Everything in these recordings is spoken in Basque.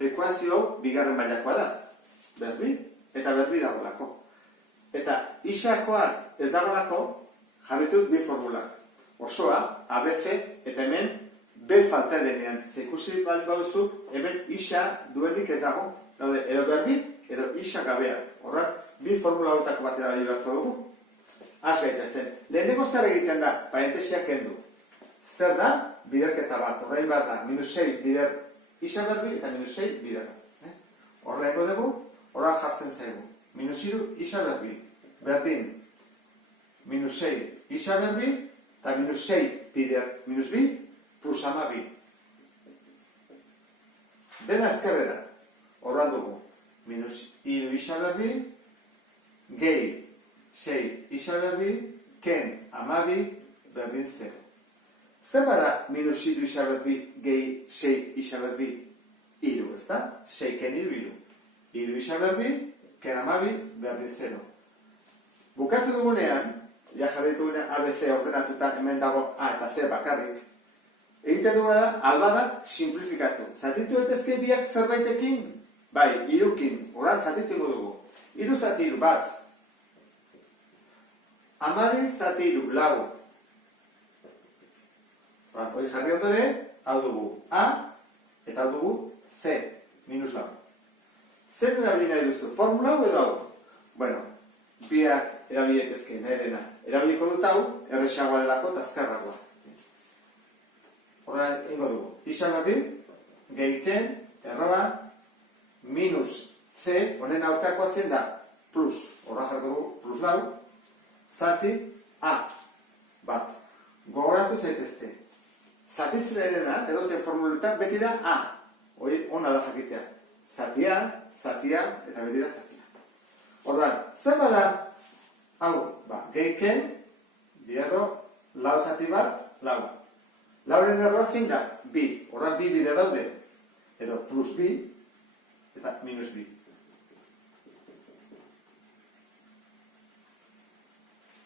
ekuazio bigarren mailakoa da. Berbi, eta berbi dagoelako. Eta isakoak ez dagoelako, jarritut bi formulak. Osoa, ABC, eta hemen B falta denean. Ze ikusi baldin baduzu, hemen isa duenik ez dago. Daude, edo berbi, edo isa gabea. Horra, bi formula horretako batera badi beharko dugu. Az gaitezen. Lehenengo zer egiten da, parentesiak kendu. Zer da? Biderketa bat. Horrein bat da, -6 bider isa berbi eta -6 bider. Horrengo dugu, horra jartzen zaigu. -3 isa berbi. Berdin. -6 isa berbi eta -6 bider -2 plus ama bi. Dena ezkerrera. Horra dugu. -3 isa berbi, gehi 6 isa berbi, ken amabi, berdin 0. Zer bada -3 isa berbi, gehi 6 isa berbi, 3, ez da? 6 ken 3, 3 isa berbi, ken amabi, berdin 0. Bukatu dugunean, ja jarritu dugunean ABC ordenatuta hemen dago A eta C bakarrik, egiten duguna da, alba da, simplifikatu. Zatitu etezke biak zerbaitekin? Bai, 3kin, horan zatitu dugu. 3 zati 3 bat. Amabi zati 3 lau. Hori jarri ondore, hau dugu A, eta hau dugu C, -lau. Zer erabili nahi duzu? Formula hau edo hau? Bueno, biak erabilietezke, nahi dena. Erabiliko dut hau, erresagoa delako eta azkarragoa. Horra ingo dugu. Isa berdin, gehiken, erroba, minus C, honen aurkakoa zen da, plus. Horra jarko dugu, plus lau. Zati A, bat. Gogoratu zaitezte. Zati zerena, edo zen formuletan, beti da A. Hori, ona da jakitea. Zatia, eta beti da zatia. Orduan, zer bada, hau, gehiken, bierro, lau zati bat, lau. Lauren erroa zein da, bi. Horran bi bide daude. Edo plus bi, eta minus bi.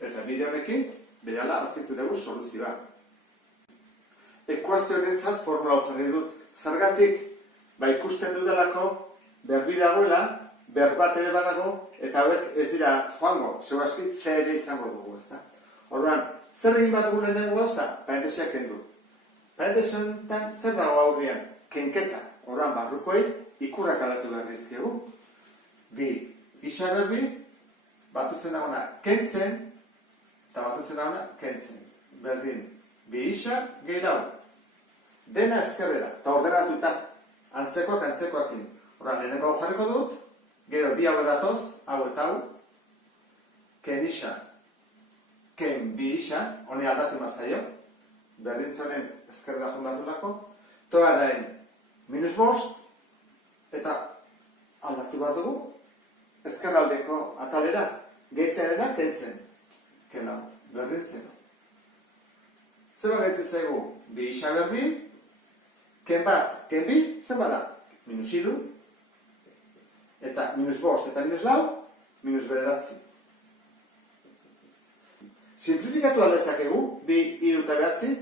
Eta bide honekin, berehala aurkitu dugu soluzioa. Ekuazio honetzat formula jarri dut. Zergatik, ikusten dudelako, berbi dagoela, berbat ere badago, eta hauek ez dira joango. Segurazki, C ere izango dugu, ezta? Orduan, zer egin bat dugu lehenengo gauza? Parentesiak kendu. Parentesionetan zer dago aurrian? Kenketa. Orduan, barrukoei ikurrak alatu behar dizkiegu. Bi, isa berbi, batutzen dagona kentzen, eta batutzen dagona kentzen. Berdin, bi isa, gehi lau. Dena ezkerrera, eta ordenatuta, antzekoakin. Horran, lehenengo hau jarriko dut, gero bi hau edatoz, hau eta hau, ken isa, ken bi isa, honi aldatu mazaio, berdintzonen ezkerrera jundatutako, toaren -5, eta aldatu bat dugu, ezkerraldeko atalera, gehitzenera kentzen, ken hau, berdin zeno. Zer gaitzen zaigu, bi isa berbi, ken bat, ken bi, zer bada? -3, eta -5 eta -lau, -9. Simplifikatu aldezakegu, bi, 3 eta 9,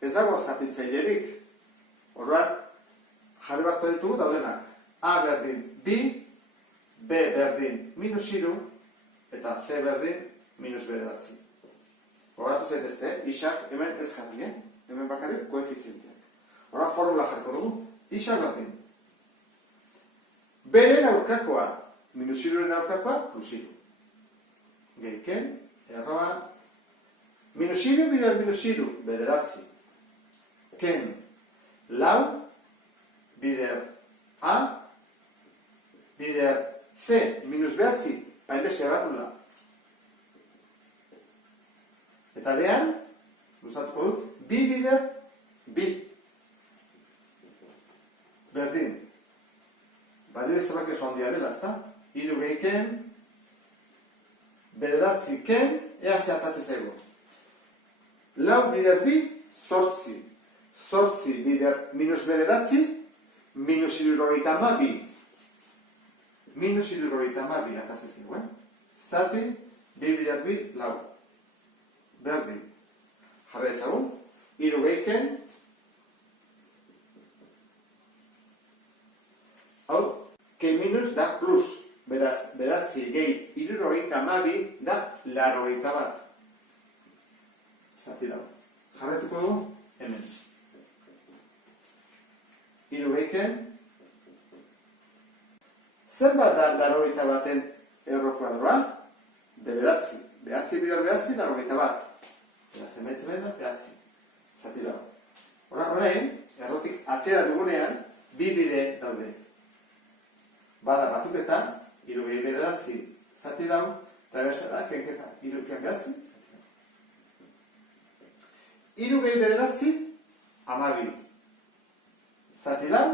ez dago zatitzailerik. Orduan, jarri batko ditugu daudenak. A berdin bi, B berdin -3, eta C berdin -9. Horatu zaitezte, isak hemen ez jarri, hemen bakarrik koefizienteak. Horra formula jarko dugu, isak berdin. Beren aurkakoa, -3ren aurkakoa, +3. Gehiken, erroa, -3 bider -3, 9. Ken, lau, bider A, bider C, -9, parentesia bat nula. Eta behan, luzatuko dut, bi bider, bi. Berdin. Badire zerbak eso handia dela, ezta? 3 gehiken, 9 ken, ea zehataz ezaigu. Lau bider bi, 8. 8 bider -9, -72. -72 ataz ezaigu, Zati, bi bider bi, lau. Berdin. Jarra ezagun, 3 gehiken, K minus da plus. Beraz, bederatzi gehi 72 da 81. Zati lau. Jarretuko du, hemen. 3 gehiken. Zenbat da 81 erro kuadroa? Bederatzi. Behatzi bider behatzi, 81. Beraz, emaitzen da, behatzi. Zati lau. Horrein, errotik atera dugunean, bi bide daude. Bada batuketa, 3 gehi bederatzi, zati lau, eta berzera, kenketa, 3 gehi behatzi, zati lau. 3 gehi bederatzi, 12. Zati lau,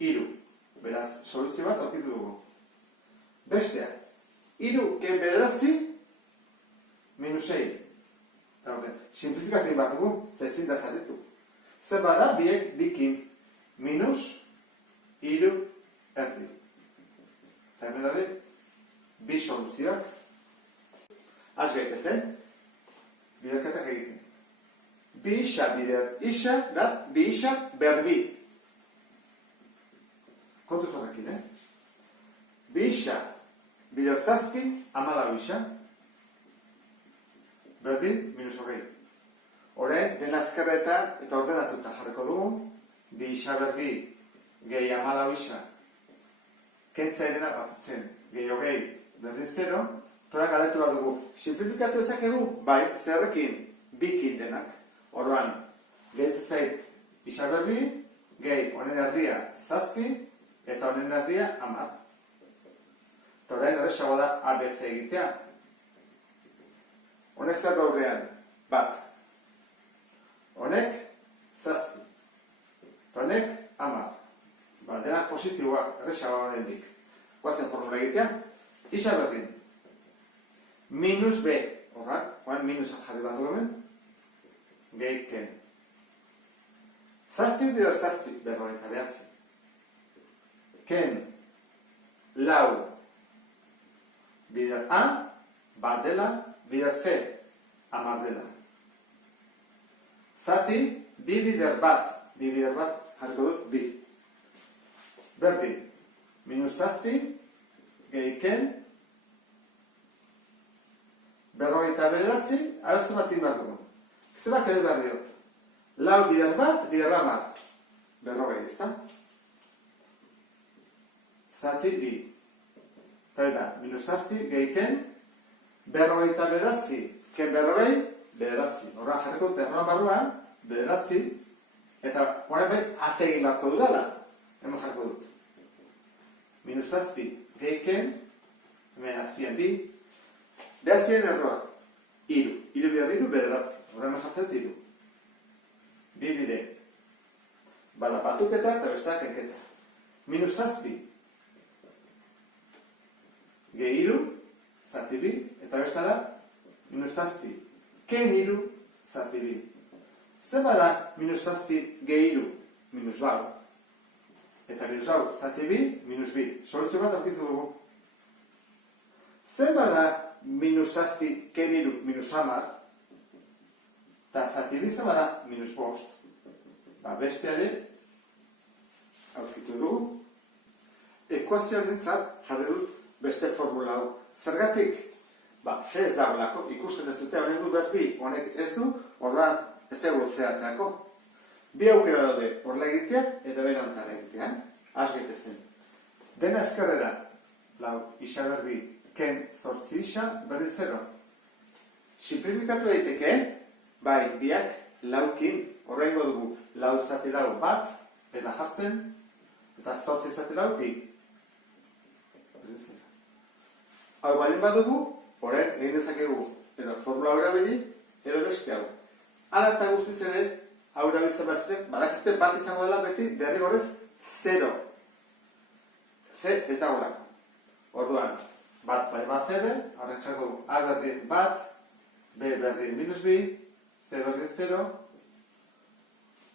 3. Beraz, soluzio bat aurkitu dugu. Bestea, 3 gehi bederatzi, minus 6. Simplifikatu bat dugu, zezin da zaretu. Zer bada, biek bikin, minus 3 erdi. Eta hemen dabe, bi soluzioak. Azgeik ezen, biderketak egiten. Bi isa bider isa da bi isa berbi. Kontu zorrekin, Bi isa bider zazpi, 14 isa. Berdin, minus 20. Horren, den azkarra eta ordenatuta jarriko dugu. Bi isa berbi, gehi 14 isa. Kentza edena batutzen, gehi hogei, berdin 0. Torak galetu bat dugu. Simplifikatu ezakegu, bai, zerrekin, bikin denak. Orduan, gehi zait, isa berbi, gehi honen erdia zazpi, eta honen erdia 10. Torain horrexago da ABC egitea. Honek zer gaurrean, bat. Honek, zazpi. Honek, 10. Denak positiboak, errexago horrendik. Guazen formula egitea. Isa berdin. Minus B. Horren minusak jarri bat dugu. Gehi ken. Zazpi bider zazpi, berrogeita behatzi. Ken, lau, bider A, bat dela, bider C, 10 dela. Zati, bi bider bat jarriko dut, bi. Berdin, minus zazpi, gehi ken, berrogeita bederatzi, abertzen bat bat dugu. Zebat edo behar diot. Lau bider bat, bider 10. Berrogei, ezta? Zati, bi. Eta da, minus zazpi, gehi ken, berrogeita bederatzi, ken berrogei, bederatzi. Horra jarriko dut, erroan barruan, bederatzi, eta horren behin ategin barko dudala. Hemen jarriko dut. Minus zazpi, gehi ken, hemen azpian bi, behatzien erroa. Iru bidea diru, bederatzi. Horren jartzen diru. Bi bide. Bada batuketa eta besteak enketa. Minus zazpi. Gehi iru, zati bi, eta bestara, minus zazpi. Ken iru, zati bi. Zer bada minus zazpi, gehi iru, minus bau. Eta minus bau, zati bi, minus bi. Soluzio bat aurkitu dugu. Zer bada minus zazpi, ken iru, minus 10, eta zati bizta bada, minus 5. Besteare, aurkitu dugu. Ekuazioan nintzat, jarri dut beste formula hau. Zergatik, C ez dagoelako, ikusten ez dute, honen du berbi, honek ez du, horrean ez dugu zeateako. Bi aukera daude, horrela egitea, eta behin ontara egitea. Azgeite zen. Dena ezkerrera, lau, isa berbi, ken zortzi isa, berdi 0. Simplifikatu daiteke, bai, biak laukin, horrengo dugu, lau zati lau bat, eta jartzen, eta zortzi zati lau bi. Hau balin badugu, horren egin dezakegu, edo formula hau erabili, edo beste hau. Hala eta guztiz ere, hau erabiltzen bazten, badakizte bat izango dela beti, derrigorrez 0. C ez dagoelako. Orduan, bat bai bat zere, horren txako A berdin bat, B berdin minus bi, C berdin 0.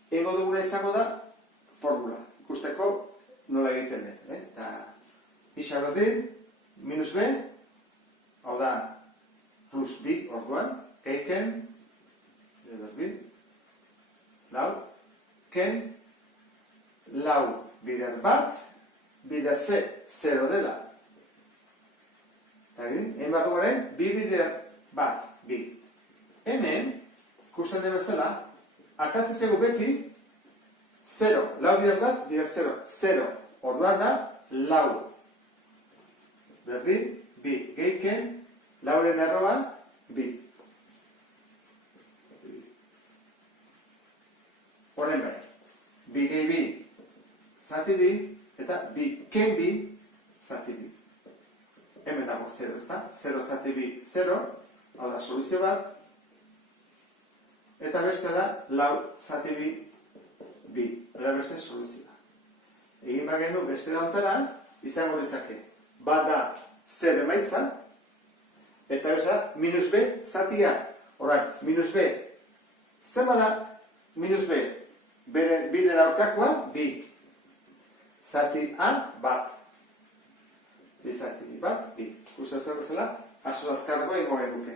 Ego duguna izango da formula. Ikusteko nola egiten den. Eta isa berdin, minus B, hau da plus bi orduan, keiken, B berdin, lau, ken, lau bider bat, bider C 0 dela. Eta egin bat duguaren, bi bider bat, bi. Hemen, ikusten den bezala, atatzen zego beti 0, lau bider bat, bider 0, 0. Orduan da, lau. Berdin, bi. Geiken, lauren erroa, bi. Horen bai, bi gehi bi, zati bi, eta bi ken bi, zati bi. Hemen dago 0, ezta? 0 zati bi, 0, hau da soluzio bat, eta beste da, lau zati bi, bi, eta beste soluzioa. Egin behar gendu beste dautara, izango ditzake, bat da 0 emaitza, eta beste da, minus b zatia. Horain, minus b, zer bada minus b? Biren aurkakoa, bi. Zati A, bat. Bi zati bat, bi. Gustatzen bezala, aso azkargo egoen duke.